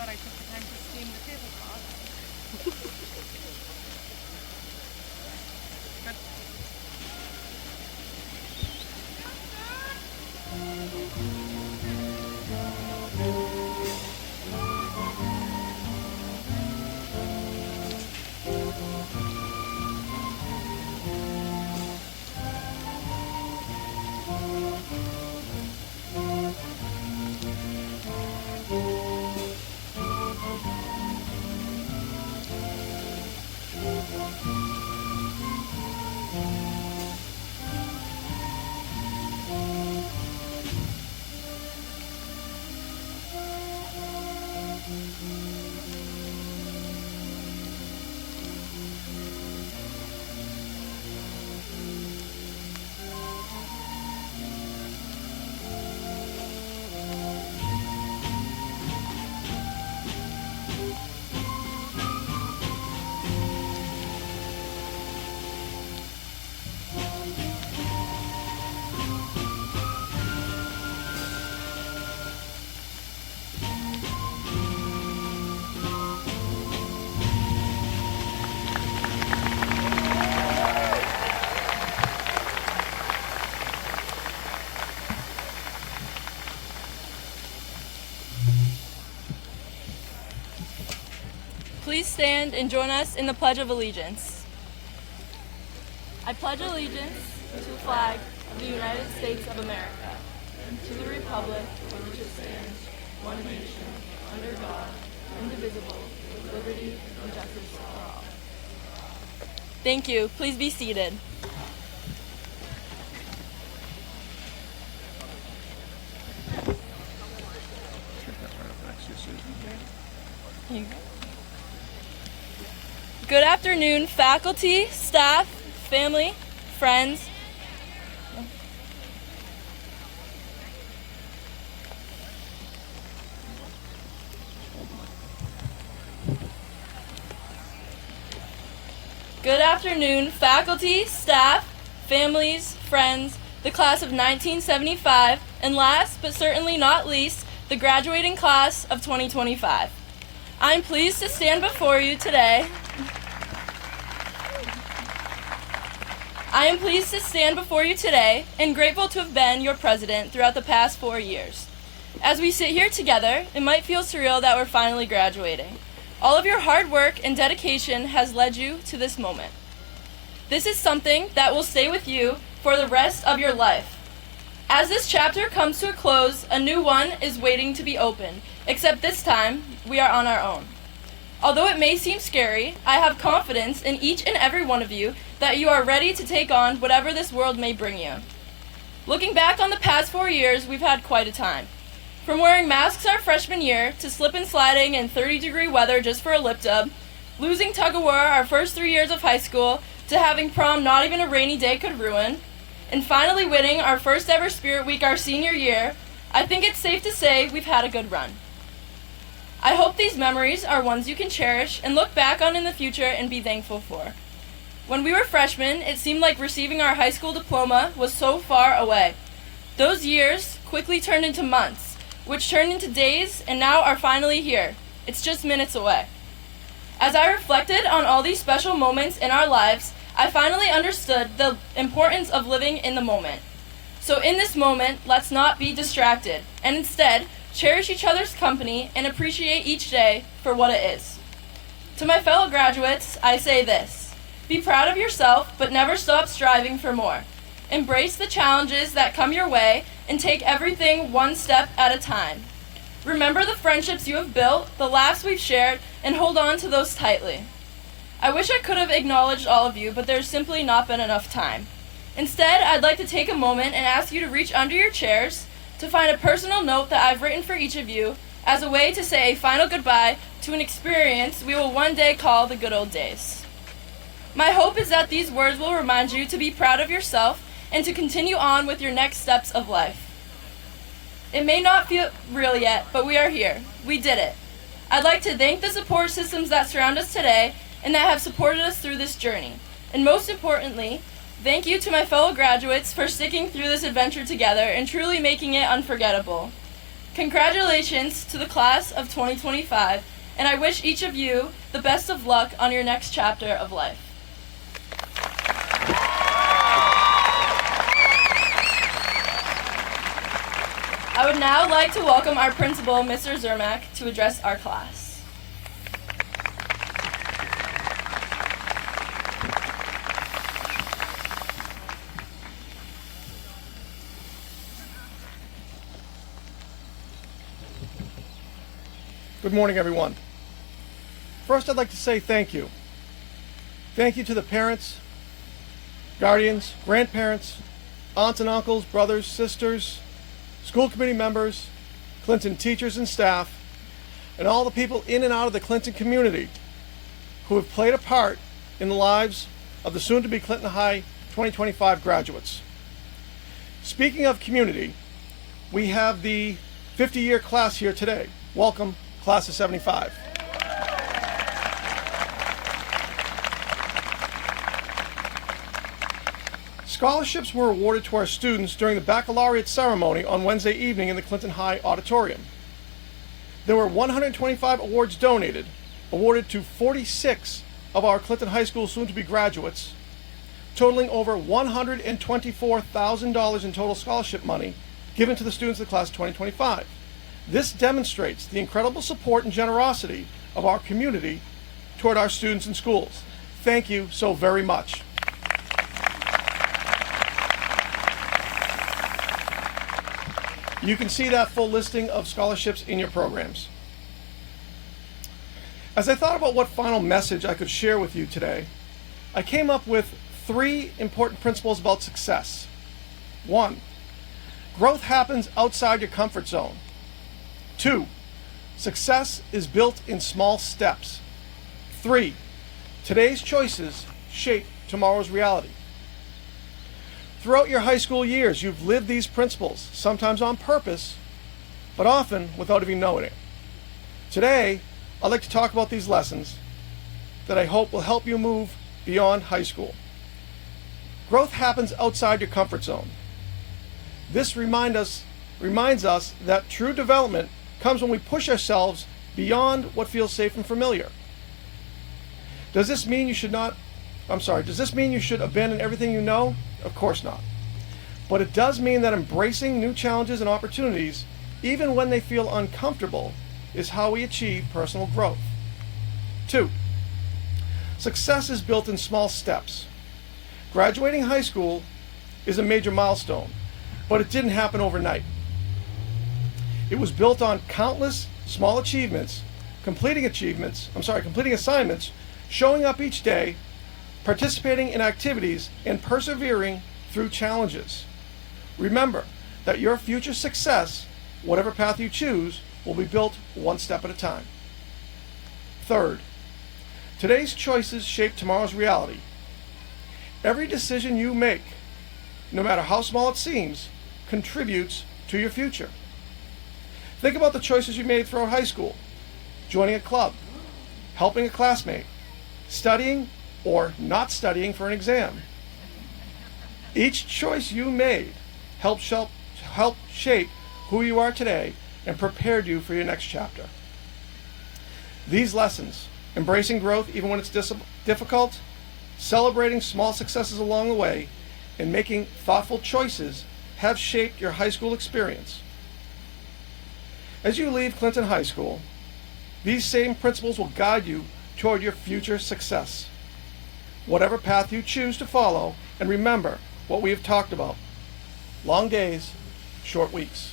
Glad I took the time to steam the tablecloth. Good. please stand and join us in the Pledge of Allegiance. I pledge allegiance to the flag of the United States of America, and to the republic for which it stands, one nation, under God, indivisible, with liberty and justice for all. Thank you. Please be seated. Here you go. Good afternoon, faculty, staff, family, friends. Good afternoon, faculty, staff, families, friends, the class of 1975, and last but certainly not least, the graduating class of 2025. I'm pleased to stand before you today. And grateful to have been your president throughout the past 4 years. As we sit here together, it might feel surreal that we're finally graduating. All of your hard work and dedication has led you to this moment. This is something that will stay with you for the rest of your life. As this chapter comes to a close, a new one is waiting to be opened, except this time, we are on our own. Although it may seem scary, I have confidence in each and every one of you that you are ready to take on whatever this world may bring you. Looking back on the past 4 years, we've had quite a time. From wearing masks our freshman year, to slip and sliding in 30-degree weather just for a lip dub, losing tug-of-war our first 3 years of high school, to having prom not even a rainy day could ruin, and finally winning our first ever Spirit Week our senior year, I think it's safe to say we've had a good run. I hope these memories are ones you can cherish and look back on in the future and be thankful for. When we were freshmen, it seemed like receiving our high school diploma was so far away. Those years quickly turned into months, which turned into days and now are finally here. It's just minutes away. As I reflected on all these special moments in our lives, I finally understood the importance of living in the moment. So in this moment, let's not be distracted, and instead, cherish each other's company and appreciate each day for what it is. To my fellow graduates, I say this: be proud of yourself, but never stop striving for more. Embrace the challenges that come your way and take everything one step at a time. Remember the friendships you have built, the laughs we've shared, and hold on to those tightly. I wish I could have acknowledged all of you, but there's simply not been enough time. Instead, I'd like to take a moment and ask you to reach under your chairs to find a personal note that I've written for each of you as a way to say a final goodbye to an experience we will one day call the good old days. My hope is that these words will remind you to be proud of yourself and to continue on with your next steps of life. It may not feel real yet, but we are here. We did it. I'd like to thank the support systems that surround us today and that have supported us through this journey. And most importantly, thank you to my fellow graduates for sticking through this adventure together and truly making it unforgettable. Congratulations to the class of 2025, and I wish each of you the best of luck on your next chapter of life. I would now like to welcome our principal, Mr. Zermak, to address our class. Good morning, everyone. First, I'd like to say thank you. Thank you to the parents, guardians, grandparents, aunts and uncles, brothers, sisters, school committee members, Clinton teachers and staff, and all the people in and out of the Clinton community who have played a part in the lives of the soon-to-be Clinton High 2025 graduates. Speaking of community, we have the 50-year class here today. Welcome, Class of 75. Scholarships were awarded to our students during the baccalaureate ceremony on Wednesday evening in the Clinton High Auditorium. There were 125 awards donated, awarded to 46 of our Clinton High School soon-to-be graduates, totaling over $124,000 in total scholarship money given to the students of the class of 2025. This demonstrates the incredible support and generosity of our community toward our students and schools. Thank you so very much. You can see that full listing of scholarships in your programs. As I thought about what final message I could share with you today, I came up with 3 important principles about success. 1, growth happens outside your comfort zone. 2, success is built in small steps. 3, today's choices shape tomorrow's reality. Throughout your high school years, you've lived these principles, sometimes on purpose, but often without even knowing it. Today, I'd like to talk about these lessons that I hope will help you move beyond high school. Growth happens outside your comfort zone. This reminds us that true development comes when we push ourselves beyond what feels safe and familiar. Does this mean you should abandon everything you know? Of course not. But it does mean that embracing new challenges and opportunities, even when they feel uncomfortable, is how we achieve personal growth. 2, success is built in small steps. Graduating high school is a major milestone, but it didn't happen overnight. It was built on countless small achievements, completing assignments, showing up each day, participating in activities, and persevering through challenges. Remember that your future success, whatever path you choose, will be built one step at a time. 3rd, today's choices shape tomorrow's reality. Every decision you make, no matter how small it seems, contributes to your future. Think about the choices you made throughout high school: joining a club, helping a classmate, studying or not studying for an exam. Each choice you made helped shape who you are today and prepared you for your next chapter. These lessons, embracing growth even when it's difficult, celebrating small successes along the way, and making thoughtful choices have shaped your high school experience. As you leave Clinton High School, these same principles will guide you toward your future success. Whatever path you choose to follow, and remember what we have talked about: long days, short weeks.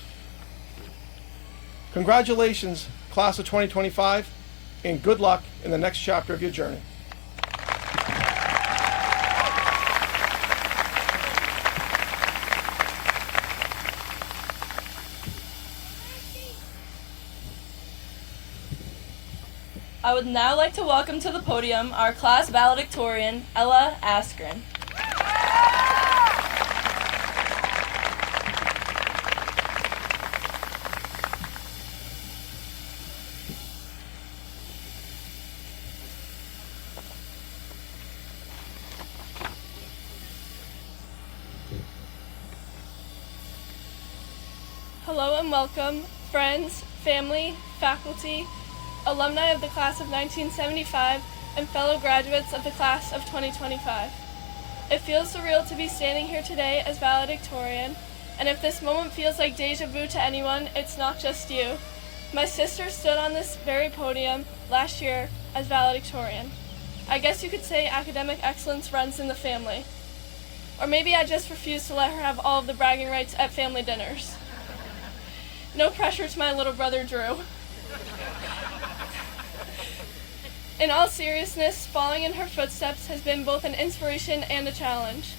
Congratulations, class of 2025, and good luck in the next chapter of your journey. I would now like to welcome to the podium our class valedictorian, Ella Askren. Hello and welcome, friends, family, faculty, alumni of the class of 1975, and fellow graduates of the class of 2025. It feels surreal to be standing here today as valedictorian, and if this moment feels like deja vu to anyone, it's not just you. My sister stood on this very podium last year as valedictorian. I guess you could say academic excellence runs in the family. Or maybe I just refuse to let her have all of the bragging rights at family dinners. No pressure to my little brother, Drew. In all seriousness, following in her footsteps has been both an inspiration and a challenge.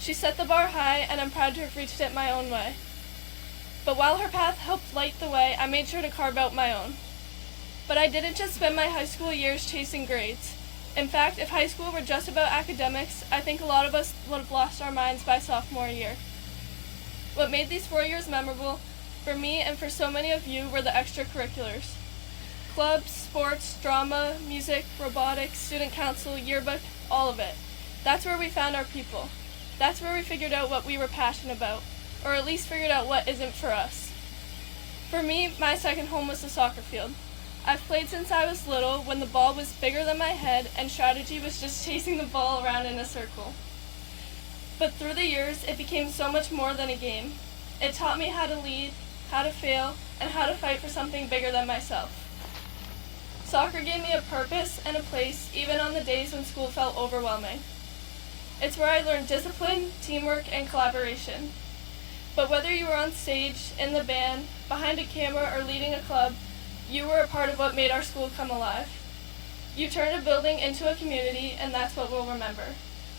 She set the bar high, and I'm proud to have reached it my own way. But while her path helped light the way, I made sure to carve out my own. But I didn't just spend my high school years chasing grades. In fact, if high school were just about academics, I think a lot of us would have lost our minds by sophomore year. What made these 4 years memorable for me and for so many of you were the extracurriculars. Clubs, sports, drama, music, robotics, student council, yearbook, all of it. That's where we found our people. That's where we figured out what we were passionate about, or at least figured out what isn't for us. For me, my second home was the soccer field. I've played since I was little, when the ball was bigger than my head and strategy was just chasing the ball around in a circle. But through the years, it became so much more than a game. It taught me how to lead, how to fail, and how to fight for something bigger than myself. Soccer gave me a purpose and a place even on the days when school felt overwhelming. It's where I learned discipline, teamwork, and collaboration. But whether you were on stage, in the band, behind a camera, or leading a club, you were a part of what made our school come alive. You turned a building into a community, and that's what we'll remember.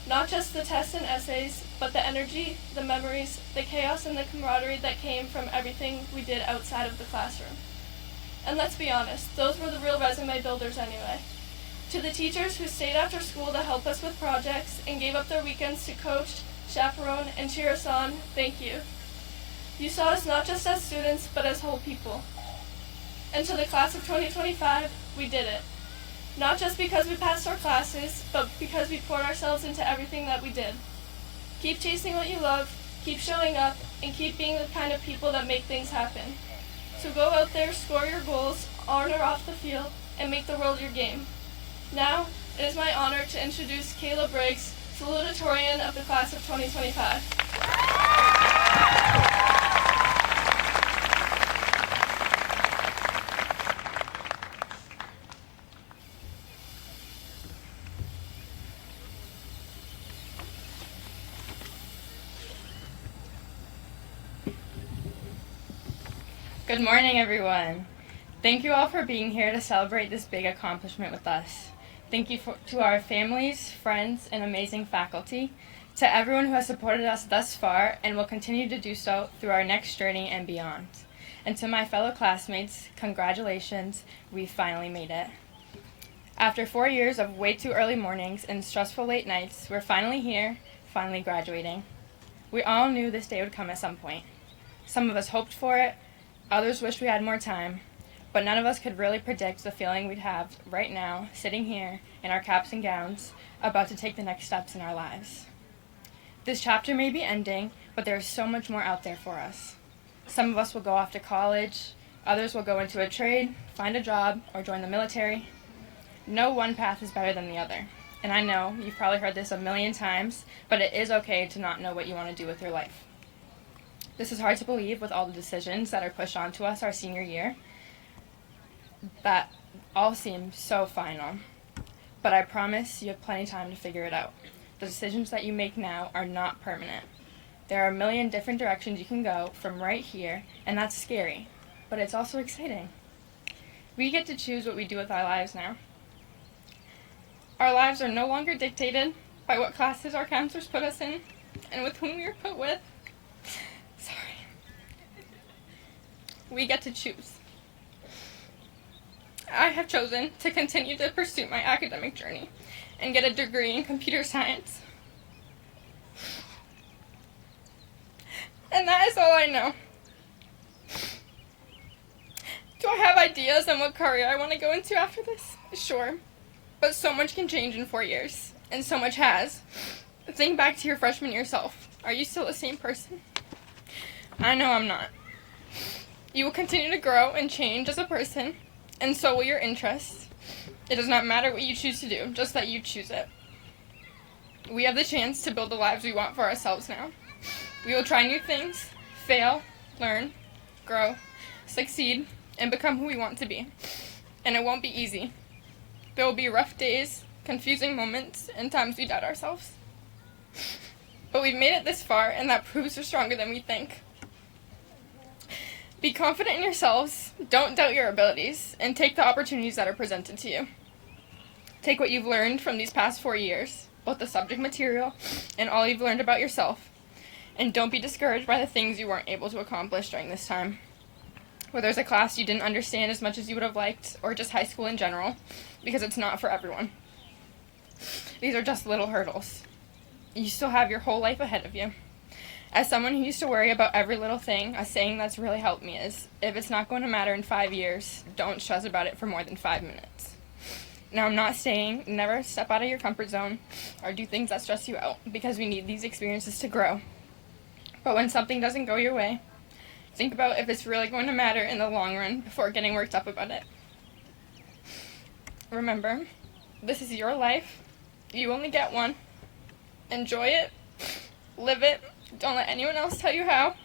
Not just the tests and essays, but the energy, the memories, the chaos, and the camaraderie that came from everything we did outside of the classroom. And let's be honest, those were the real resume builders anyway. To the teachers who stayed after school to help us with projects and gave up their weekends to coach, chaperone, and cheer us on, thank you. You saw us not just as students, but as whole people. And to the class of 2025, we did it. Not just because we passed our classes, but because we poured ourselves into everything that we did. Keep chasing what you love, keep showing up, and keep being the kind of people that make things happen. So go out there, score your goals, on or off the field, and make the world your game. Now, it is my honor to introduce Kayla Briggs, salutatorian of the class of 2025. Good morning, everyone. Thank you all for being here to celebrate this big accomplishment with us. Thank you to our families, friends, and amazing faculty, to everyone who has supported us thus far and will continue to do so through our next journey and beyond. And to my fellow classmates, congratulations, we finally made it. After 4 years of way too early mornings and stressful late nights, we're finally here, finally graduating. We all knew this day would come at some point. Some of us hoped for it, others wished we had more time, but none of us could really predict the feeling we'd have right now, sitting here in our caps and gowns, about to take the next steps in our lives. This chapter may be ending, but there is so much more out there for us. Some of us will go off to college, others will go into a trade, find a job, or join the military. No one path is better than the other, and I know you've probably heard this a million times, but it is okay to not know what you want to do with your life. This is hard to believe with all the decisions that are pushed onto us our senior year. That all seem so final. But I promise you have plenty of time to figure it out. The decisions that you make now are not permanent. There are a million different directions you can go from right here, and that's scary, but it's also exciting. We get to choose what we do with our lives now. Our lives are no longer dictated by what classes our counselors put us in and with whom we are put with. We get to choose. I have chosen to continue to pursue my academic journey and get a degree in computer science. And that is all I know. Do I have ideas on what career I want to go into after this? Sure. But so much can change in 4 years, and so much has. Think back to your freshman year self. Are you still the same person? I know I'm not. You will continue to grow and change as a person, and so will your interests. It does not matter what you choose to do, just that you choose it. We have the chance to build the lives we want for ourselves now. We will try new things, fail, learn, grow, succeed, and become who we want to be. And it won't be easy. There will be rough days, confusing moments, and times we doubt ourselves. But we've made it this far, and that proves we're stronger than we think. Be confident in yourselves, don't doubt your abilities, and take the opportunities that are presented to you. Take what you've learned from these past 4 years, both the subject material and all you've learned about yourself, and don't be discouraged by the things you weren't able to accomplish during this time. Whether it's a class you didn't understand as much as you would have liked, or just high school in general, because it's not for everyone. These are just little hurdles. You still have your whole life ahead of you. As someone who used to worry about every little thing, a saying that's really helped me is, if it's not going to matter in 5 years, don't stress about it for more than 5 minutes. Now, I'm not saying never step out of your comfort zone or do things that stress you out, because we need these experiences to grow. But when something doesn't go your way, think about if it's really going to matter in the long run before getting worked up about it. Remember, this is your life. You only get one. Enjoy it. Live it. Don't let anyone else tell you how.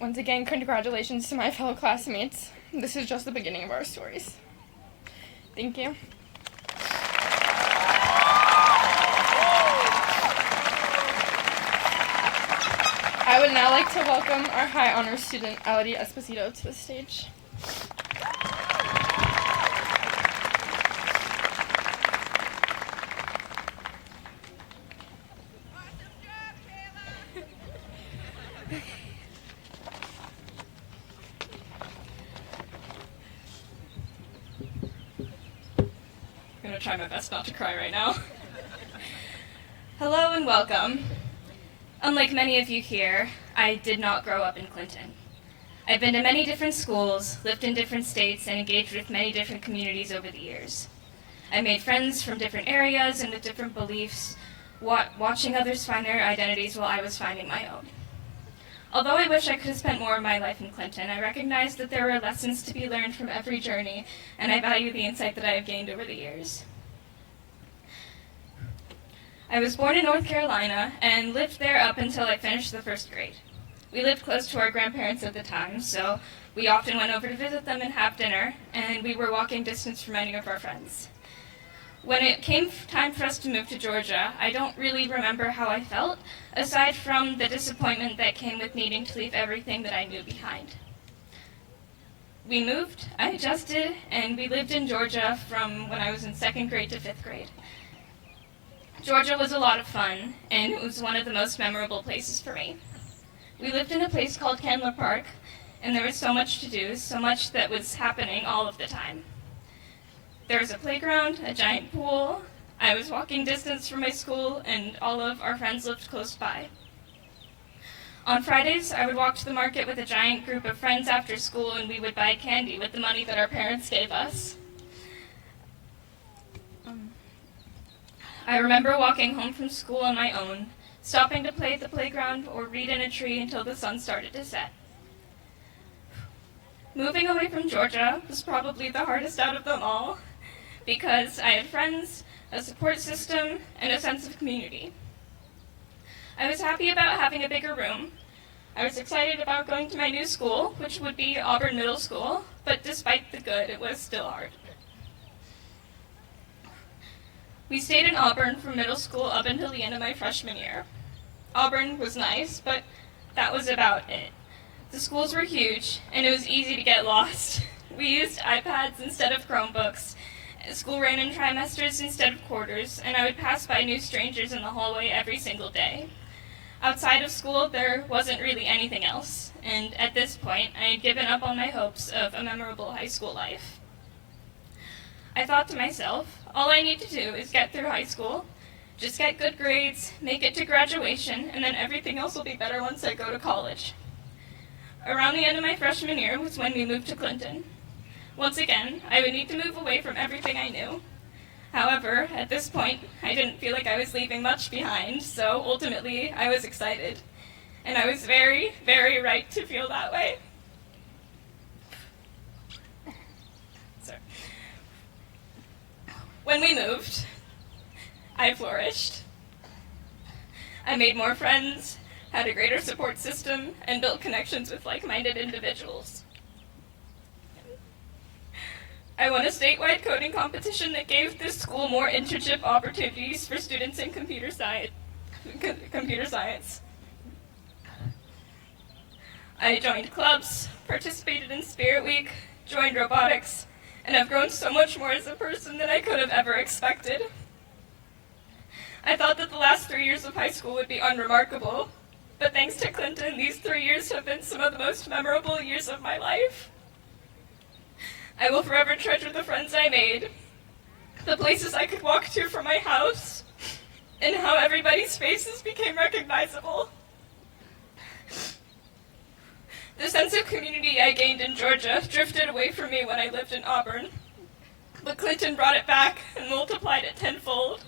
Once again, congratulations to my fellow classmates. This is just the beginning of our stories. Thank you. I would now like to welcome our High Honors student, Elodie Esposito, to the stage. I'm going to try my best not to cry right now. Hello and welcome. Unlike many of you here, I did not grow up in Clinton. I've been to many different schools, lived in different states, and engaged with many different communities over the years. I made friends from different areas and with different beliefs, watching others find their identities while I was finding my own. Although I wish I could have spent more of my life in Clinton, I recognize that there were lessons to be learned from every journey, and I value the insight that I have gained over the years. I was born in North Carolina and lived there up until I finished the first grade. We lived close to our grandparents at the time, so we often went over to visit them and have dinner, and we were walking distance from many of our friends. When it came time for us to move to Georgia, I don't really remember how I felt, aside from the disappointment that came with needing to leave everything that I knew behind. We moved, I adjusted, and we lived in Georgia from when I was in 2nd grade to 5th grade. Georgia was a lot of fun, and it was one of the most memorable places for me. We lived in a place called Candler Park, and there was so much to do, so much that was happening all of the time. There was a playground, a giant pool, I was walking distance from my school, and all of our friends lived close by. On Fridays, I would walk to the market with a giant group of friends after school, and we would buy candy with the money that our parents gave us. I remember walking home from school on my own, stopping to play at the playground or read in a tree until the sun started to set. Moving away from Georgia was probably the hardest out of them all, because I had friends, a support system, and a sense of community. I was happy about having a bigger room. I was excited about going to my new school, which would be Auburn Middle School, but despite the good, it was still hard. We stayed in Auburn from middle school up until the end of my freshman year. Auburn was nice, but that was about it. The schools were huge, and it was easy to get lost. We used iPads instead of Chromebooks. School ran in trimesters instead of quarters, and I would pass by new strangers in the hallway every single day. Outside of school, there wasn't really anything else, and at this point, I had given up on my hopes of a memorable high school life. I thought to myself, all I need to do is get through high school, just get good grades, make it to graduation, and then everything else will be better once I go to college. Around the end of my freshman year was when we moved to Clinton. Once again, I would need to move away from everything I knew. However, at this point, I didn't feel like I was leaving much behind, so ultimately, I was excited. And I was very, very right to feel that way. When we moved, I flourished. I made more friends, had a greater support system, and built connections with like-minded individuals. I won a statewide coding competition that gave this school more internship opportunities for students in computer science. I joined clubs, participated in Spirit Week, joined robotics, and have grown so much more as a person than I could have ever expected. I thought that the last 3 years of high school would be unremarkable, but thanks to Clinton, these 3 years have been some of the most memorable years of my life. I will forever treasure the friends I made, the places I could walk to from my house, and how everybody's faces became recognizable. The sense of community I gained in Georgia drifted away from me when I lived in Auburn, but Clinton brought it back and multiplied it tenfold.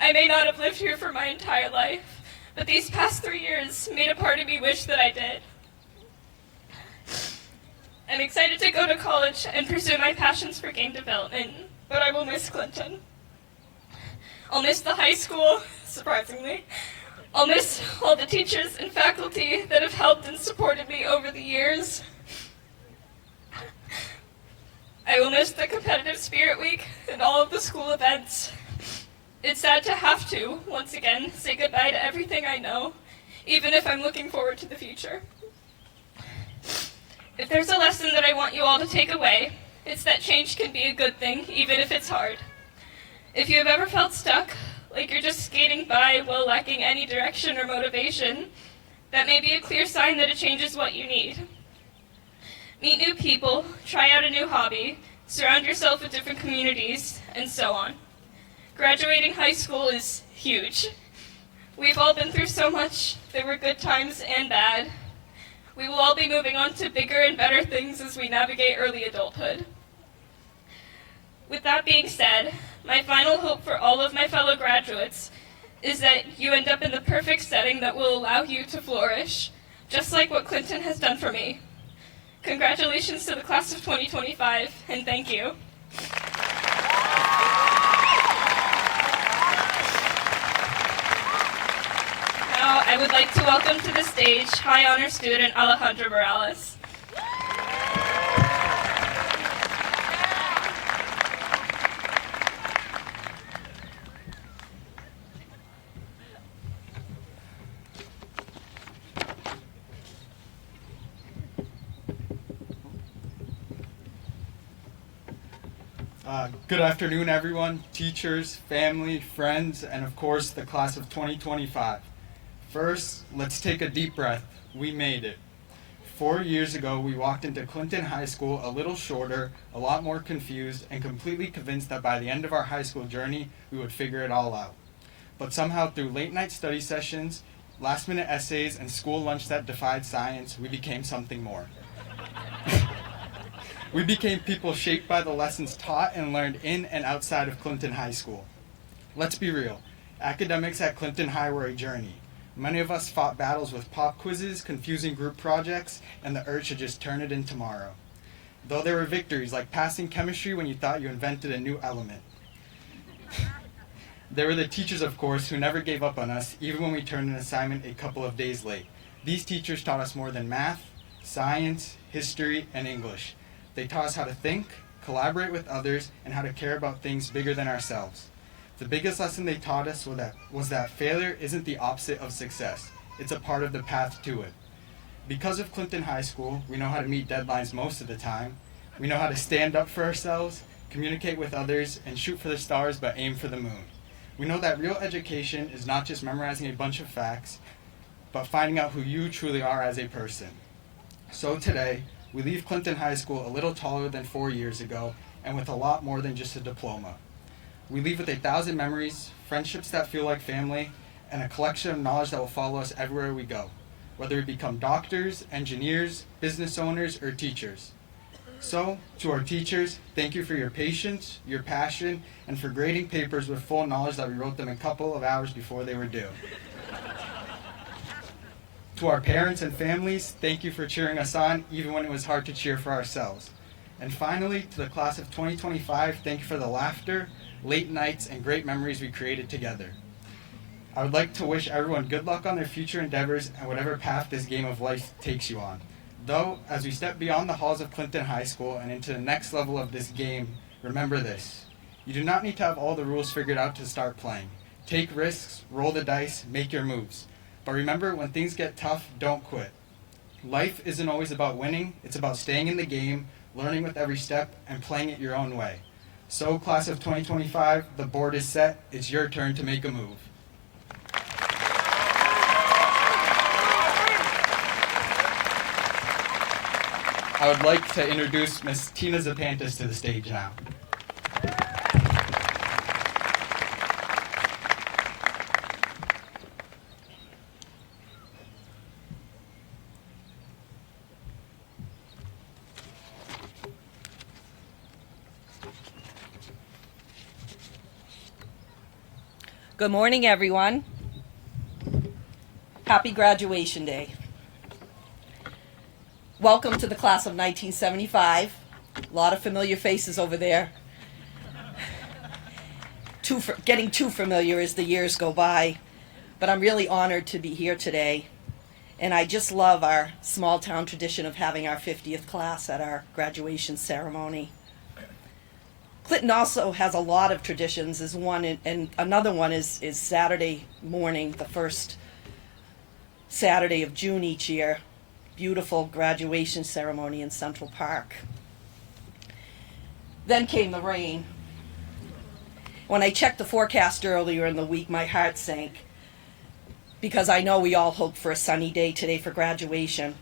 I may not have lived here for my entire life, but these past 3 years made a part of me wish that I did. I'm excited to go to college and pursue my passions for game development, but I will miss Clinton. I'll miss the high school, surprisingly. I'll miss all the teachers and faculty that have helped and supported me over the years. I will miss the competitive spirit week and all of the school events. It's sad to have to, once again, say goodbye to everything I know, even if I'm looking forward to the future. If there's a lesson that I want you all to take away, it's that change can be a good thing, even if it's hard. If you have ever felt stuck, like you're just skating by while lacking any direction or motivation, that may be a clear sign that a change is what you need. Meet new people, try out a new hobby, surround yourself with different communities, and so on. Graduating high school is huge. We've all been through so much. There were good times and bad. We will all be moving on to bigger and better things as we navigate early adulthood. With that being said, my final hope for all of my fellow graduates is that you end up in the perfect setting that will allow you to flourish, just like what Clinton has done for me. Congratulations to the class of 2025, and thank you. Now, I would like to welcome to the stage High Honor student Alejandra Morales. Good afternoon, everyone, teachers, family, friends, and of course, the class of 2025. First, let's take a deep breath. We made it. 4 years ago, we walked into Clinton High School a little shorter, a lot more confused, and completely convinced that by the end of our high school journey, we would figure it all out. But somehow, through late-night study sessions, last-minute essays, and school lunch that defied science, we became something more. We became people shaped by the lessons taught and learned in and outside of Clinton High School. Let's be real. Academics at Clinton High were a journey. Many of us fought battles with pop quizzes, confusing group projects, and the urge to just turn it in tomorrow. Though there were victories like passing chemistry when you thought you invented a new element. There were the teachers, of course, who never gave up on us, even when we turned an assignment a couple of days late. These teachers taught us more than math, science, history, and English. They taught us how to think, collaborate with others, and how to care about things bigger than ourselves. The biggest lesson they taught us was that failure isn't the opposite of success. It's a part of the path to it. Because of Clinton High School, we know how to meet deadlines most of the time. We know how to stand up for ourselves, communicate with others, and shoot for the stars but aim for the moon. We know that real education is not just memorizing a bunch of facts, but finding out who you truly are as a person. So today, we leave Clinton High School a little taller than 4 years ago, and with a lot more than just a diploma. We leave with 1,000 memories, friendships that feel like family, and a collection of knowledge that will follow us everywhere we go, whether we become doctors, engineers, business owners, or teachers. So, to our teachers, thank you for your patience, your passion, and for grading papers with full knowledge that we wrote them a couple of hours before they were due. To our parents and families, thank you for cheering us on, even when it was hard to cheer for ourselves. And finally, to the class of 2025, thank you for the laughter, late nights, and great memories we created together. I would like to wish everyone good luck on their future endeavors and whatever path this game of life takes you on. Though, as we step beyond the halls of Clinton High School and into the next level of this game, remember this. You do not need to have all the rules figured out to start playing. Take risks, roll the dice, make your moves. But remember, when things get tough, don't quit. Life isn't always about winning, it's about staying in the game, learning with every step, and playing it your own way. So, class of 2025, the board is set, it's your turn to make a move. I would like to introduce Ms. Tina Zapantis to the stage now. Good morning, everyone. Happy graduation day. Welcome to the class of 1975. A lot of familiar faces over there. Getting too familiar as the years go by. But I'm really honored to be here today. And I just love our small town tradition of having our 50th class at our graduation ceremony. Clinton also has a lot of traditions. Is one, and another one is Saturday morning, the first Saturday of June each year. Beautiful graduation ceremony in Central Park. Then came the rain. When I checked the forecast earlier in the week, my heart sank because I know we all hope for a sunny day today for graduation.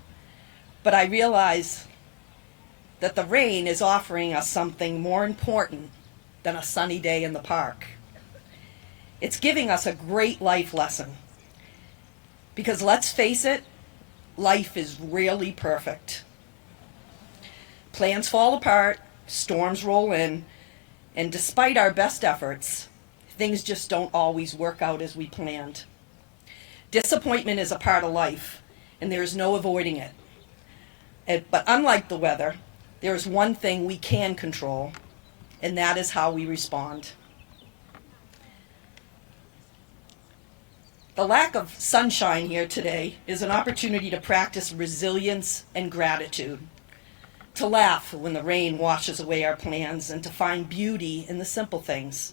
But I realize that the rain is offering us something more important than a sunny day in the park. It's giving us a great life lesson. Because let's face it, life is really perfect. Plans fall apart, storms roll in, and despite our best efforts, things just don't always work out as we planned. Disappointment is a part of life, and there is no avoiding it. But unlike the weather, there is one thing we can control, and that is how we respond. The lack of sunshine here today is an opportunity to practice resilience and gratitude, to laugh when the rain washes away our plans, and to find beauty in the simple things,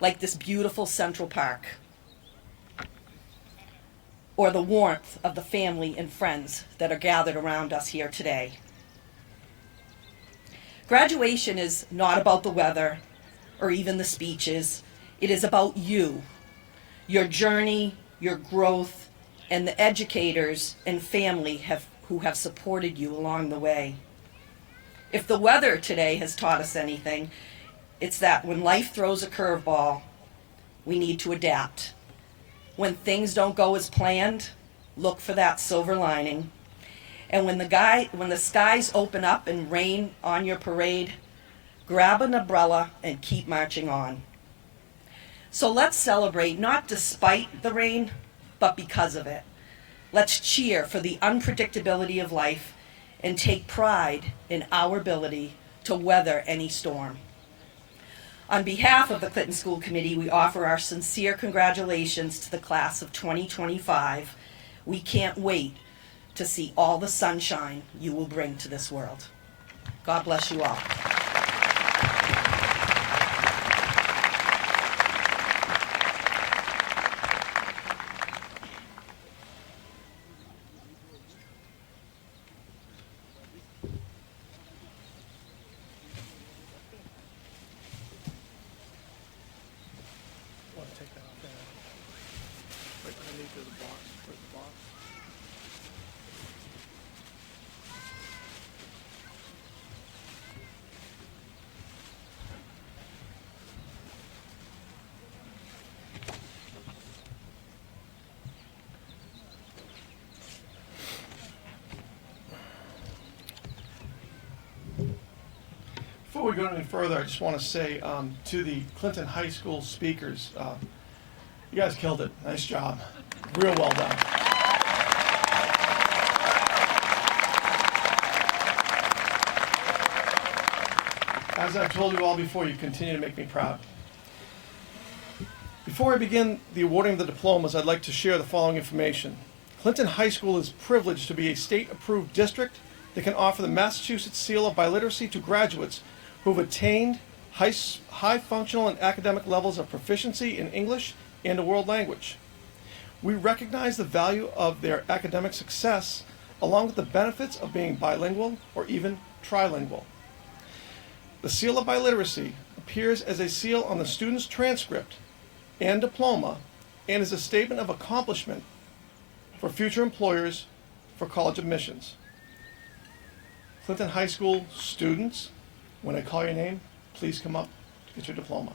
like this beautiful Central Park, or the warmth of the family and friends that are gathered around us here today. Graduation is not about the weather or even the speeches. It is about you, your journey, your growth, and the educators and family who have supported you along the way. If the weather today has taught us anything, it's that when life throws a curveball, we need to adapt. When things don't go as planned, look for that silver lining. And when the skies open up and rain on your parade, grab an umbrella and keep marching on. So let's celebrate not despite the rain, but because of it. Let's cheer for the unpredictability of life and take pride in our ability to weather any storm. On behalf of the Clinton School Committee, we offer our sincere congratulations to the class of 2025. We can't wait to see all the sunshine you will bring to this world. God bless you all. Want to take that off there? Right underneath the box. Put the box. Before we go any further, I just want to say to the Clinton High School speakers, you guys killed it. Nice job. Real well done. As I've told you all before, you continue to make me proud. Before I begin the awarding of the diplomas, I'd like to share the following information. Clinton High School is privileged to be a state-approved district that can offer the Massachusetts Seal of Biliteracy to graduates who have attained high functional and academic levels of proficiency in English and a world language. We recognize the value of their academic success along with the benefits of being bilingual or even trilingual. The Seal of Biliteracy appears as a seal on the student's transcript and diploma and is a statement of accomplishment for future employers for college admissions. Clinton High School students, when I call your name, please come up to get your diploma.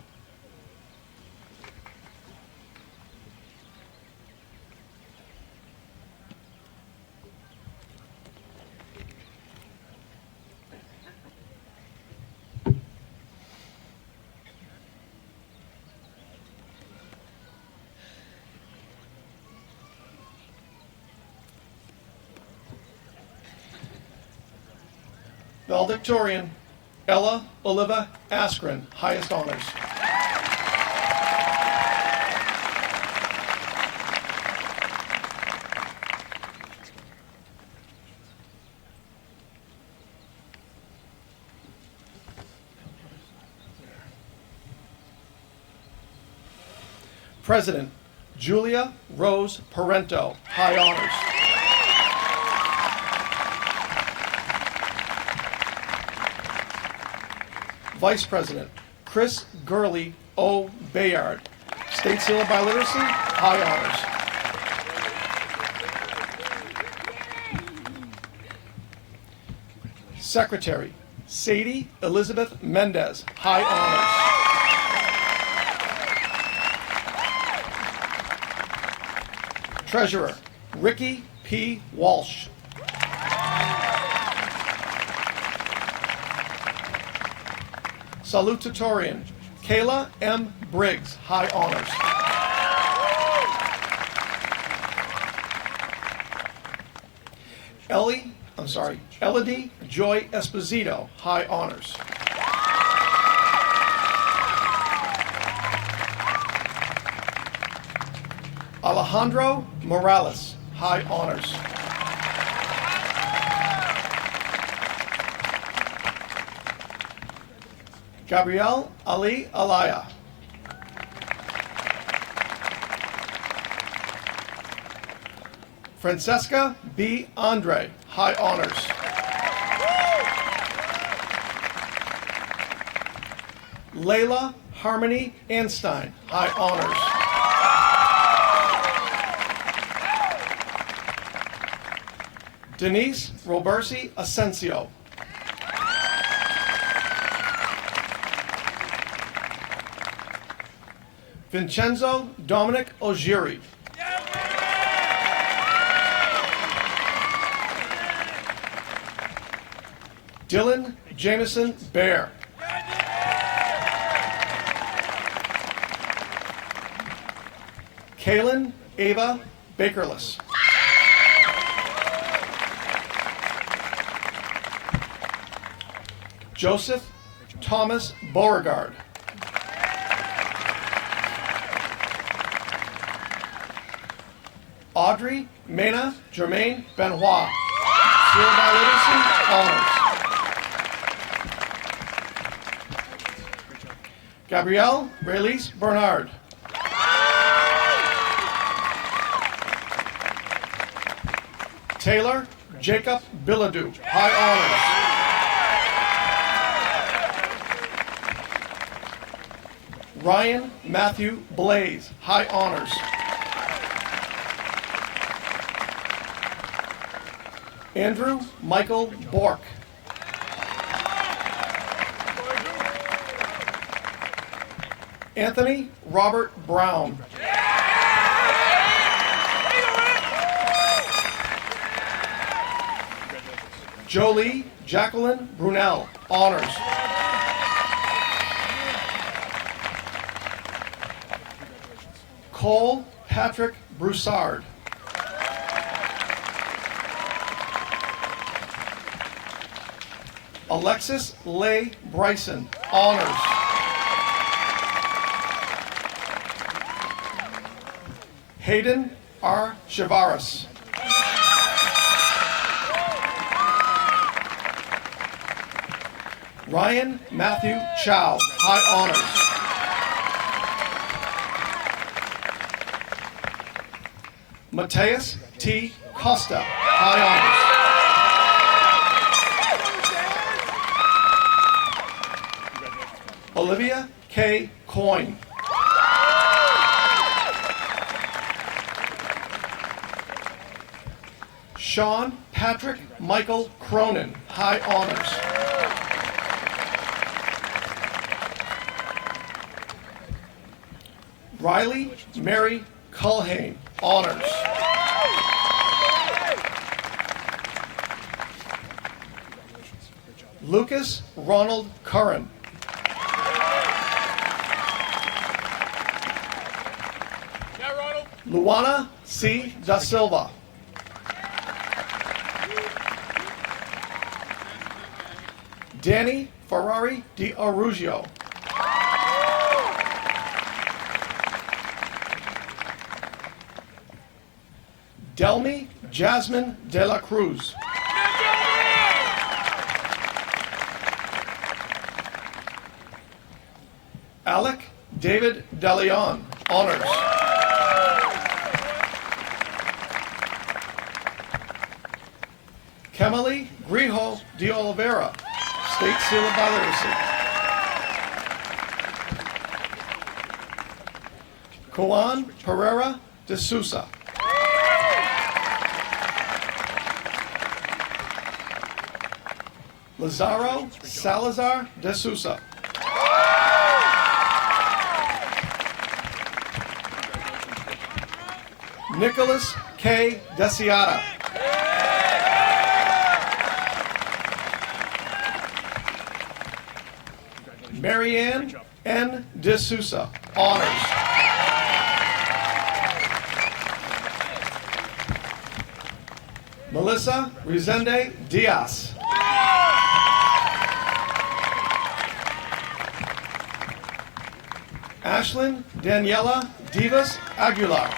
Valedictorian, Ella Oliva Askren, highest honors. President Julia Rose Parento, high honors. Vice President Chris Gurley O. Bayard, State Seal of Biliteracy, high honors. Secretary Sadie Elizabeth Mendez, high honors. Treasurer Ricky P. Walsh. Salutatorian Kayla M. Briggs, high honors. Elodie Joy Esposito, high honors. Alejandro Morales, high honors. Gabrielle Ali Alaya. Francesca B. Andre, high honors. Layla Harmony Anstein, high honors. Denise Robersi Asensio. Vincenzo Dominic Ogiri. Dylan Jameson Bear. Kaylin Ava Bakerless. Joseph Thomas Beauregard. Audrey Mena Germaine Benoit, Seal of Biliteracy, honors. Gabrielle Release Bernard. Taylor Jacob Billadou, high honors. Ryan Matthew Blaze, high honors. Andrew Michael Bork. Anthony Robert Brown. Jolie Jacqueline Brunel, honors. Cole Patrick Broussard. Alexis Leigh Bryson, honors. Hayden R. Chavaris. Ryan Matthew Chow, high honors. Mateus T. Costa, high honors. Olivia K. Coyne. Sean Patrick Michael Cronin, high honors. Riley Mary Culhane, honors. Lucas Ronald Curran. Luana C. Da Silva. Danny Ferrari Di Arugio. Delmy Jasmine De La Cruz. Alec David DeLeon, honors. Kemily Grijo de Oliveira, State Seal of Biliteracy. Juan Pereira de Sousa. Lazaro Salazar de Sousa. Nicholas K. Desiata. Marianne N. De Sousa, honors. Melissa Resende Diaz. Ashlyn Daniela Divas Aguilar.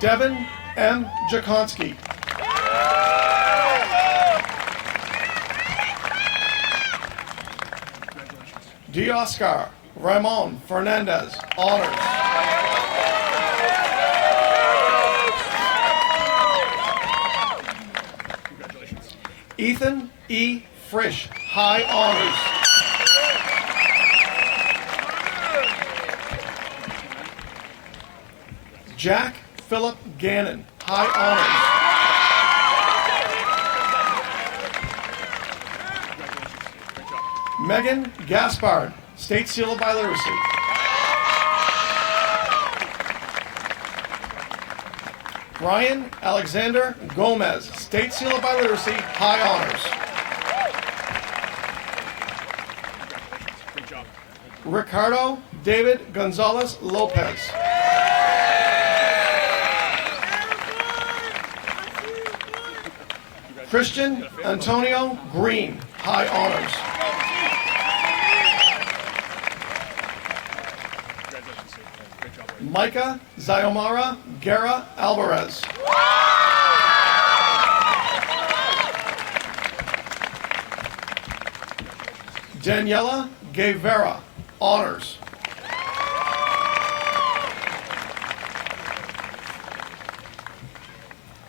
Devin M. Jakonski. Oscar Ramon Fernandez, honors. Ethan E. Frisch, high honors. Jack Philip Gannon, high honors. Megan Gaspard, State Seal of Biliteracy. Brian Alexander Gomez, State Seal of Biliteracy, high honors. Ricardo David Gonzalez Lopez. Christian Antonio Green, high honors. Micah Xiomara Guerra Alvarez. Daniela Guevara, honors.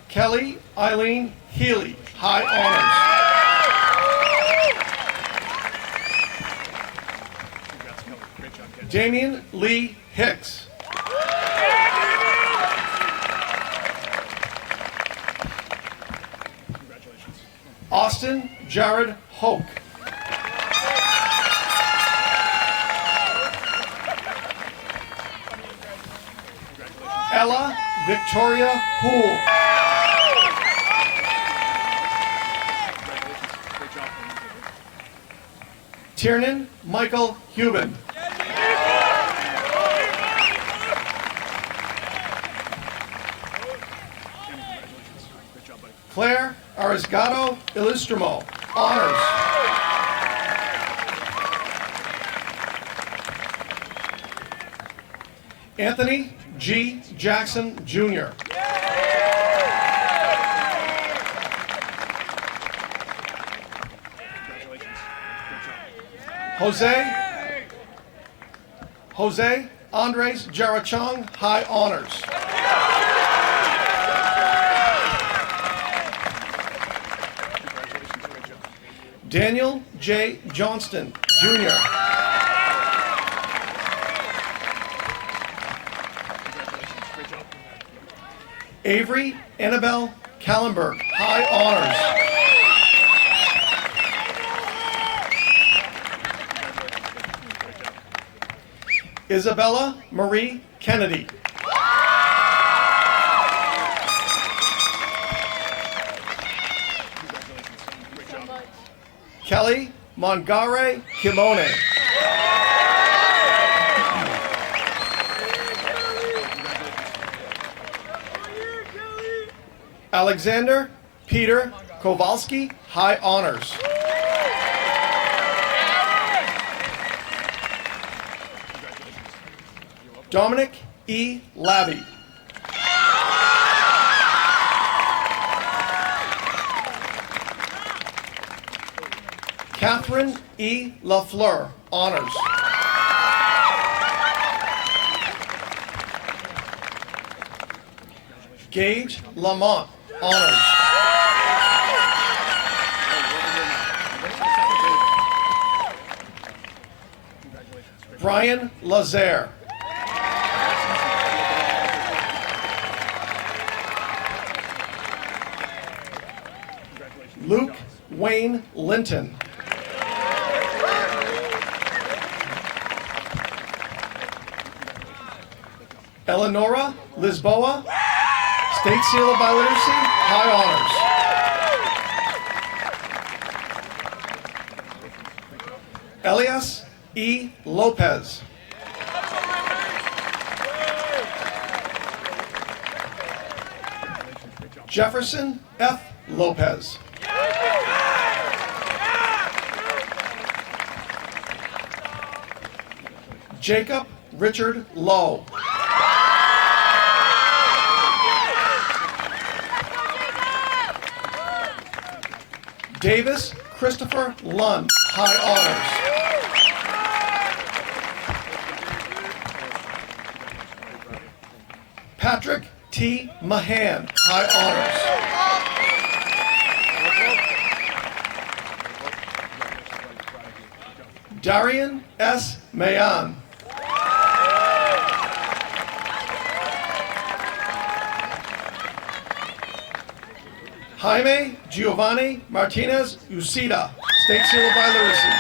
Kelly Eileen Healy, high honors. Damian Lee Hicks. Austin Jared Hoke. Ella Victoria Houle. Tiernan Michael Hubin. Claire Arisgado Illustrimo, honors. Anthony G. Jackson, Jr. Jose Andres Jarachong, high honors. Daniel J. Johnston, Jr. Avery Annabelle Kallenberg, high honors. Isabella Marie Kennedy. Kelly Mongare Kimone. Alexander Peter Kowalski, high honors. Dominic E. Labby. Catherine E. LaFleur, honors. Gage Lamont, honors. Brian Lazare. Luke Wayne Linton. Eleonora Lisboa, State Seal of Biliteracy, High Honors. Elias E. Lopez. Jefferson F. Lopez. Jacob Richard Lowe. Davis Christopher Lund, High Honors. Patrick T. Mahan, High Honors. Darian S. Mayan. Jaime Giovanni Martinez Ucida, State Seal of Biliteracy.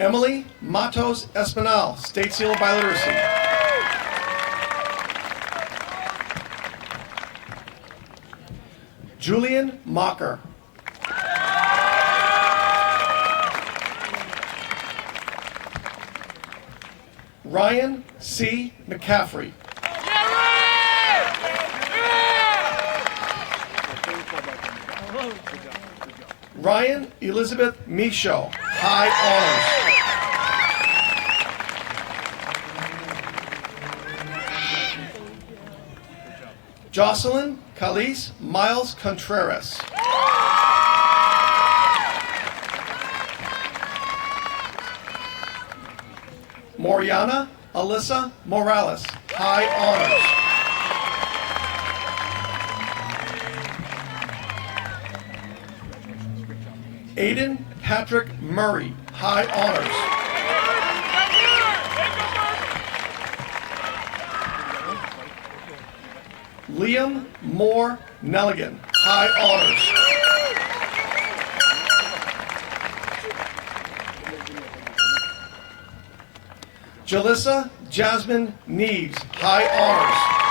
Emily Matos Espinal, State Seal of Biliteracy. Julian Mocker. Ryan C. McCaffrey. Ryan Elizabeth Michaud, High Honors. Jocelyn Calise Miles Contreras. Moriana Alyssa Morales, High Honors. Aiden Patrick Murray, High Honors. Liam Moore Nelligan, High Honors. Jalissa Jasmine Neves, High Honors.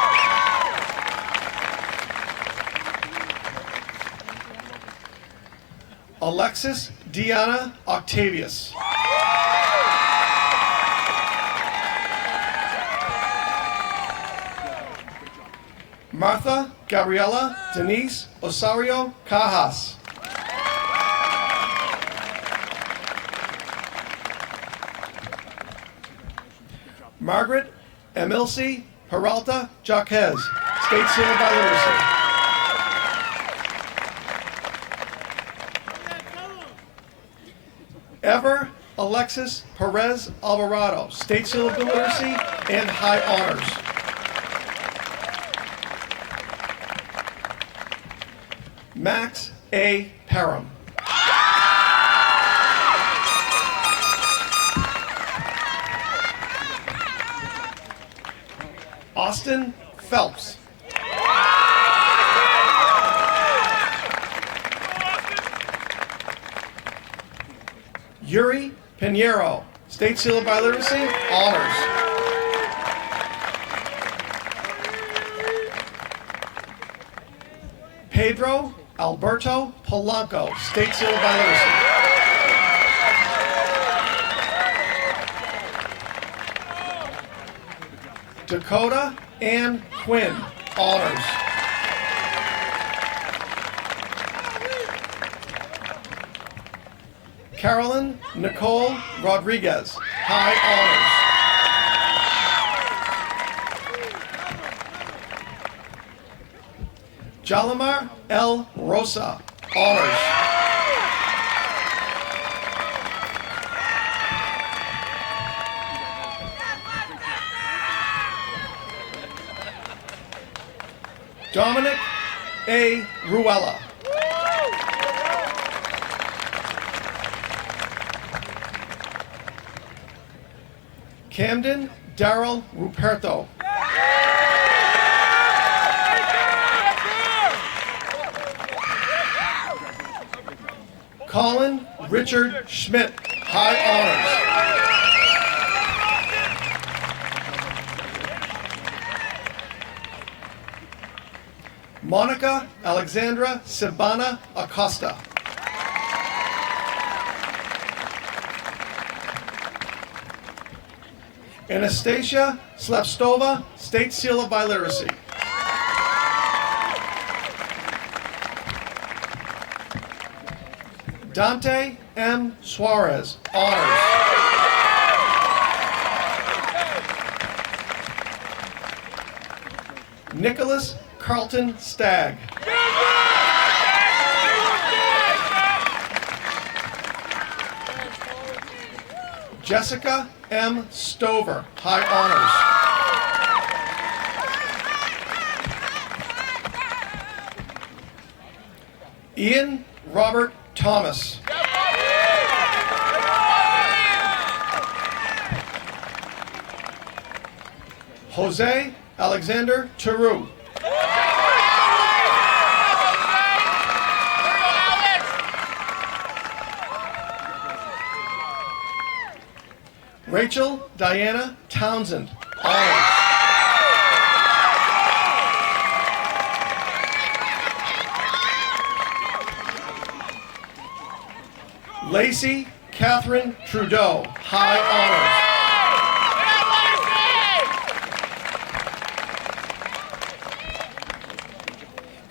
Alexis Deanna Octavius. Martha Gabriela Denise Osario Cajas. Margaret Emilce Peralta Jaquez, State Seal of Biliteracy. Ever Alexis Perez Alvarado, State Seal of Biliteracy and High Honors. Max A. Parham. Austin Phelps. Yuri Pinheiro, State Seal of Biliteracy, Honors. Pedro Alberto Polanco, State Seal of Biliteracy. Dakota Ann Quinn, Honors. Carolyn Nicole Rodriguez, High Honors. Jalamar L. Rosa, Honors. Dominic A. Ruella. Camden Darrell Ruperto. Colin Richard Schmidt, high honors. Monica Alexandra Sibana Acosta. Anastasia Slepstova, State Seal of Biliteracy. Dante M. Suarez, honors. Nicholas Carlton Stagg. Jessica M. Stover, high honors. Ian Robert Thomas. Jose Alexander Theroux. Rachel Diana Townsend, honors. Lacey Catherine Trudeau, high honors.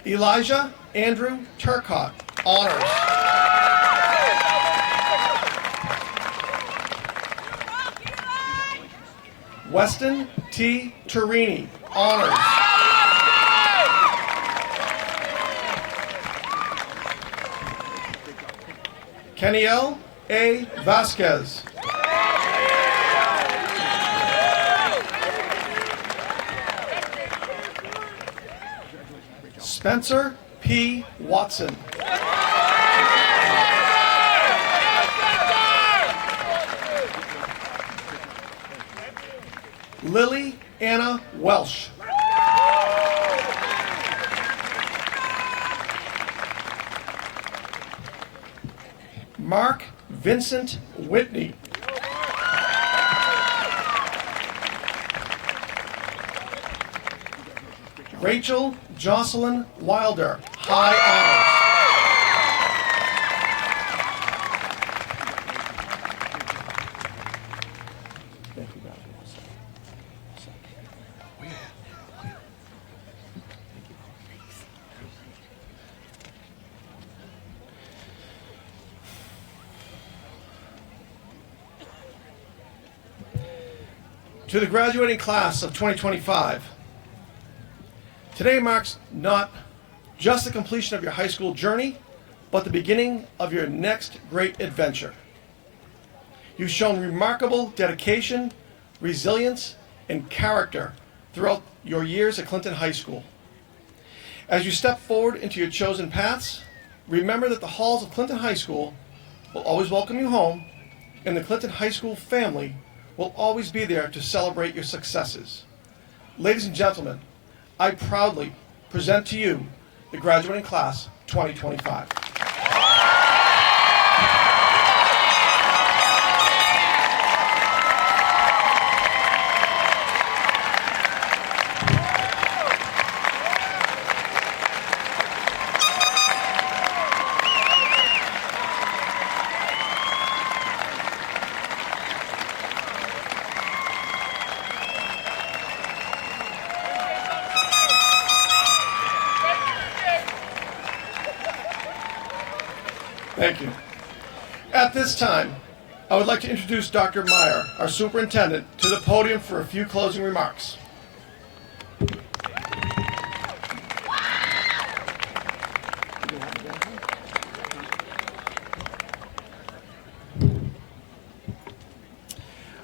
Elijah Andrew Turcott, honors. Weston T. Turini, honors. Keniel A. Vasquez. Spencer P. Watson. Lily Anna Welsh. Mark Vincent Whitney. Rachel Jocelyn Wilder, high honors. To the graduating class of 2025, today marks not just the completion of your high school journey, but the beginning of your next great adventure. You've shown remarkable dedication, resilience, and character throughout your years at Clinton High School. As you step forward into your chosen paths, remember that the halls of Clinton High School will always welcome you home, and the Clinton High School family will always be there to celebrate your successes. Ladies and gentlemen, I proudly present to you the graduating class 2025. Thank you. At this time, I would like to introduce Dr. Meyer, our superintendent, to the podium for a few closing remarks.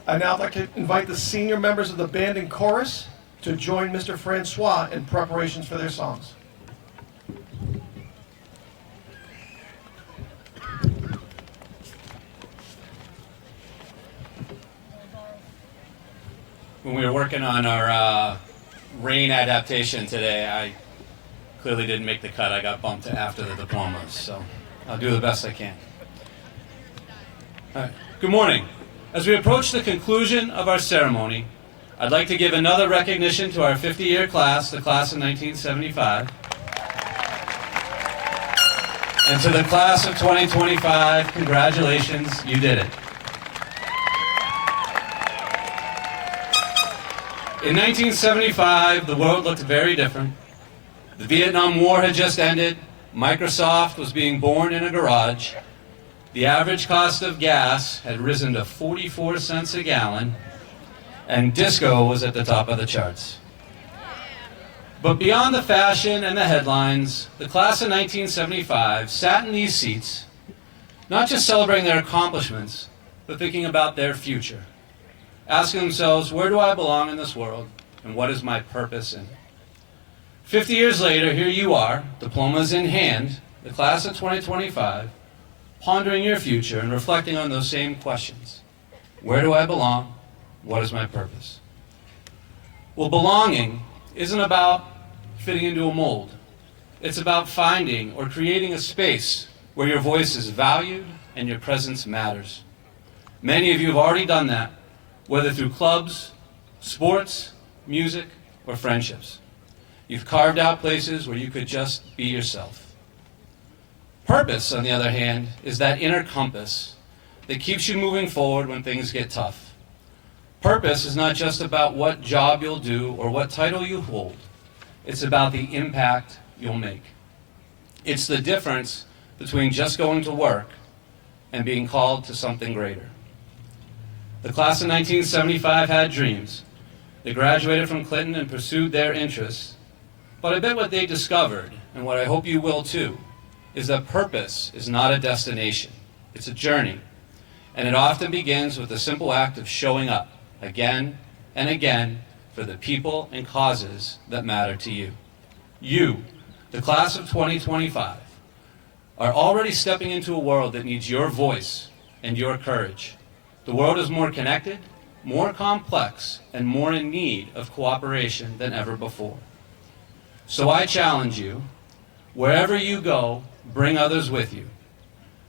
I'd now like to invite the senior members of the band and chorus to join Mr. Francois in preparations for their songs. When we were working on our rain adaptation today, I clearly didn't make the cut. I got bumped after the diplomas, so I'll do the best I can. All right. Good morning. As we approach the conclusion of our ceremony, I'd like to give another recognition to our 50-year class, the class of 1975, and to the class of 2025, congratulations, you did it. In 1975, the world looked very different. The Vietnam War had just ended. Microsoft was being born in a garage. The average cost of gas had risen to 44 cents a gallon, and disco was at the top of the charts. But beyond the fashion and the headlines, the class of 1975 sat in these seats, not just celebrating their accomplishments, but thinking about their future. Asking themselves, where do I belong in this world, and what is my purpose in it? 50 years later, here you are, diplomas in hand, the class of 2025, pondering your future and reflecting on those same questions. Where do I belong? What is my purpose? Well, belonging isn't about fitting into a mold. It's about finding or creating a space where your voice is valued and your presence matters. Many of you have already done that, whether through clubs, sports, music, or friendships. You've carved out places where you could just be yourself. Purpose, on the other hand, is that inner compass that keeps you moving forward when things get tough. Purpose is not just about what job you'll do or what title you hold. It's about the impact you'll make. It's the difference between just going to work and being called to something greater. The class of 1975 had dreams. They graduated from Clinton and pursued their interests. But I bet what they discovered, and what I hope you will too, is that purpose is not a destination. It's a journey. And it often begins with the simple act of showing up again and again for the people and causes that matter to you. You, the class of 2025, are already stepping into a world that needs your voice and your courage. The world is more connected, more complex, and more in need of cooperation than ever before. So I challenge you, wherever you go, bring others with you.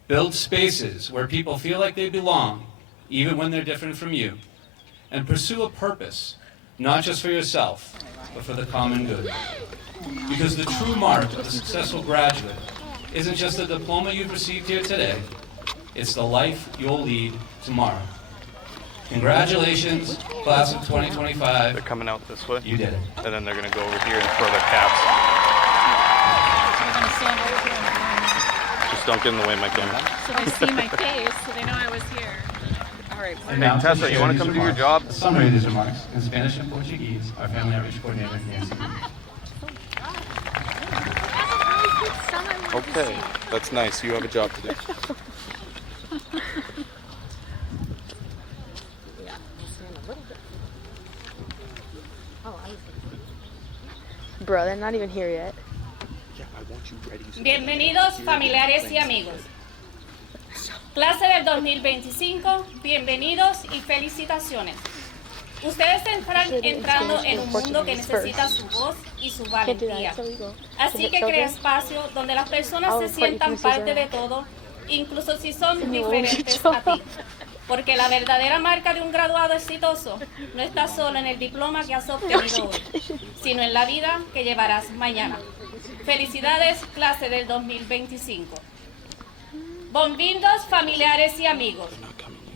Build spaces where people feel like they belong, even when they're different from you. And pursue a purpose, not just for yourself, but for the common good. Because the true mark of a successful graduate isn't just the diploma you've received here today, it's the life you'll lead tomorrow. Congratulations, class of 2025. They're coming out this way. You did it. And then they're going to go over here and throw their caps. We're gonna stand over here and Just don't get in the way of my camera. so they see my face, so they know I was here. All right. And now, Tessa, to you share wanna these come do your remarks. job? A summary of these remarks in Spanish and Portuguese, our family outreach coordinator, Nancy. Okay, that's nice. You have a job to do. Bro, they're not even here yet. Bienvenidos familiares y amigos. Clase del 2025, bienvenidos y felicitaciones. Ustedes están entrando en un mundo que necesita su voz y su valentía. Así que crea espacio donde las personas se sientan parte de todo, incluso si son diferentes a ti. Porque la verdadera marca de un graduado exitoso no está solo en el diploma que has obtenido hoy, sino en la vida que llevarás mañana. Felicidades, clase del 2025. Bom-vindos, familiares y amigos.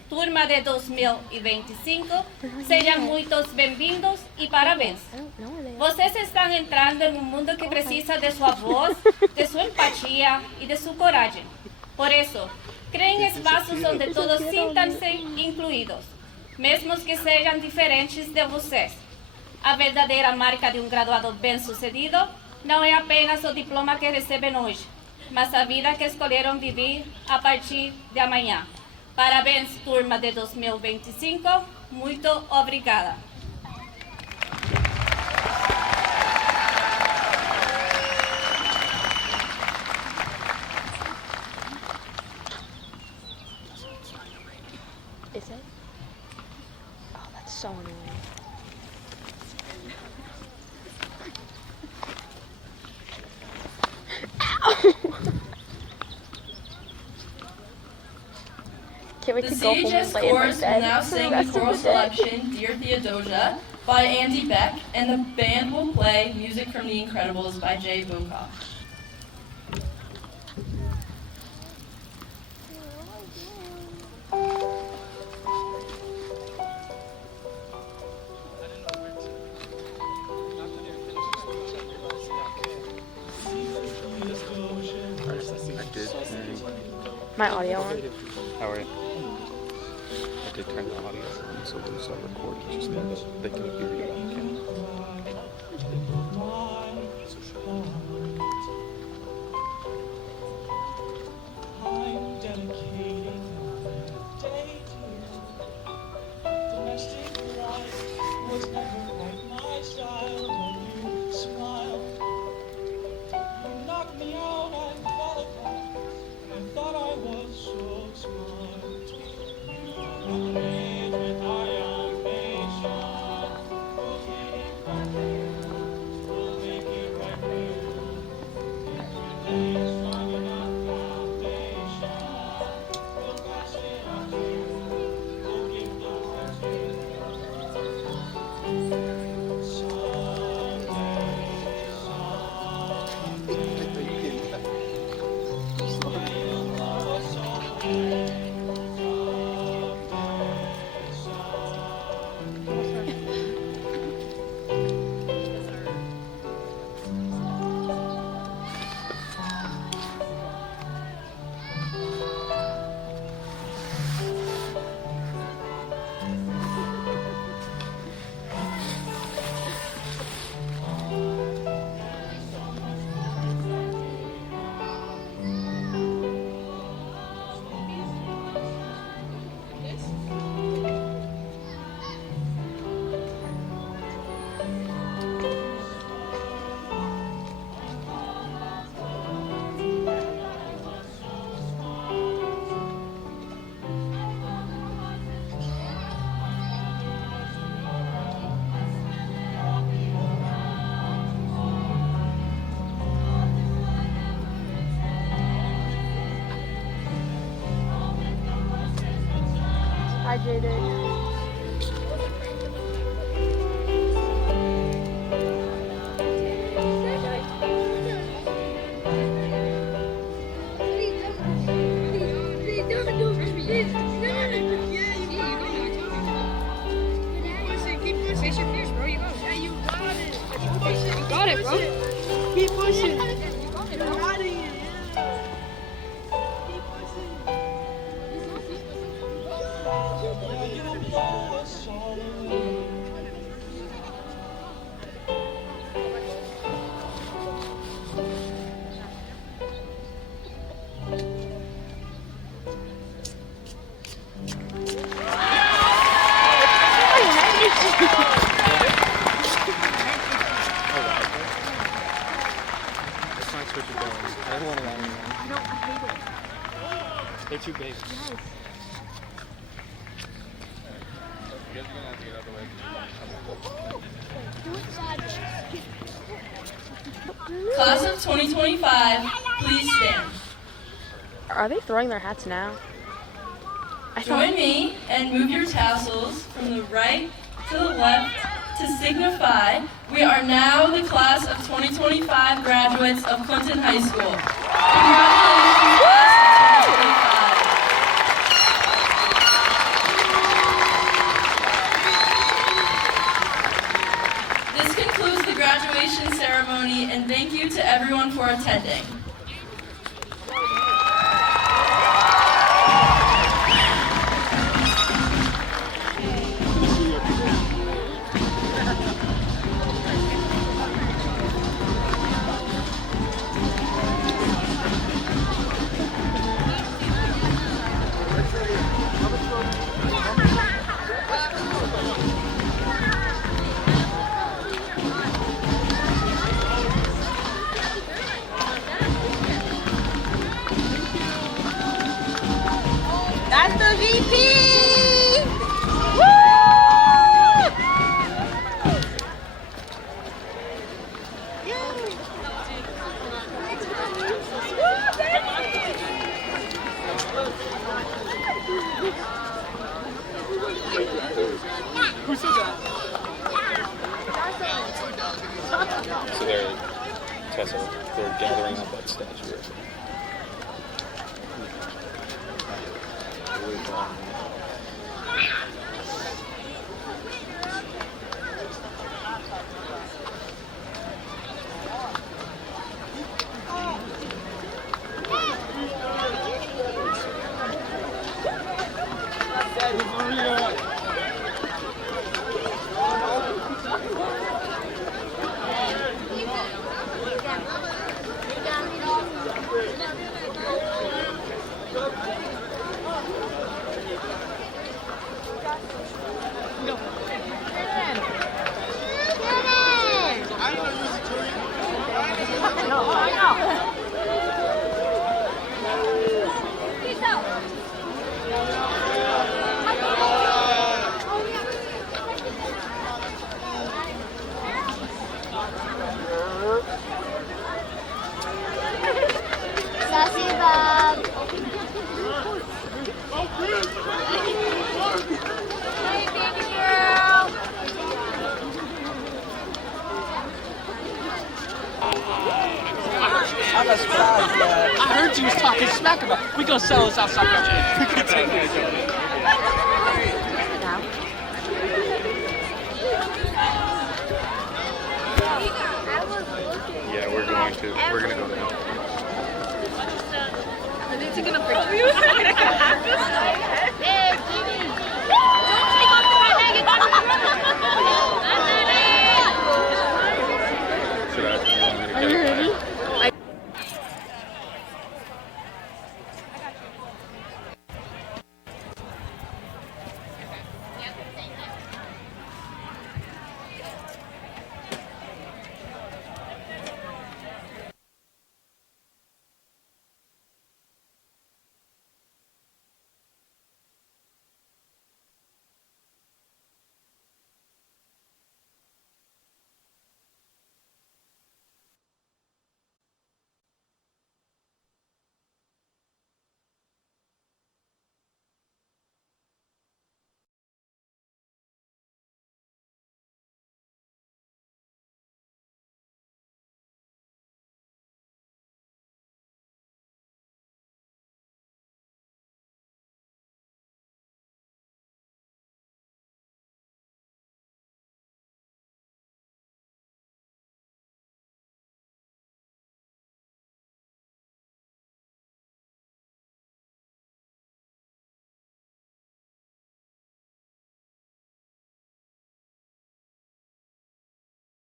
Turma de 2025, sejam muitos bem-vindos e parabéns. Vocês estão entrando em um mundo que precisa de sua voz, de sua empatia e de sua coragem. Por isso, criem espaços onde todos sintam-se incluídos, mesmo que sejam diferentes de vocês. A verdadeira marca de um graduado bem-sucedido não é apenas o diploma que recebem hoje, mas a vida que escolheram viver a partir de amanhã. Parabéns, turma de 2025. Muito obrigada. can't wait The to go home and CHS lay in my chorus will bed now for the sing rest the of choral the day. selection Dear Theodosia by Andy Beck, and the band will play music from The Incredibles by Jay Bocock. I did. My audio on. How are you? I did turn the audio on, so there's a record just that they can hear you on camera. I'm dedicating the day to you. Domestic life was never quite my style. When you smile, you knocked me out. I qualified. I thought I was so smart. You live with our young nation. We'll get it right. We'll make it right for you. If we lay a strong enough foundation, we'll pass it on to you. We'll give the world to you. Hi, Jaden. Got it, bro. Keep pushing. You're riding it. Keep pushing. You'll blow us all away. Let's not switch it going. I don't want to run anymore. No, I hate it. They're too big. Yes. Class of 2025, please stand. Are they throwing their hats now? I Join me and move your tassels from the right to the left to signify we are now the class of 2025 graduates of Clinton High School. Congratulations, class of 2025. This concludes the graduation ceremony, and thank you to everyone for attending. So they're, Tessa, they're gathering up that statue. Sassy Bob. Hey, baby girl. I heard you was talking smack about. We gonna sell this outside country. We can take it. Yeah, we're gonna go there. Are they taking a picture of you?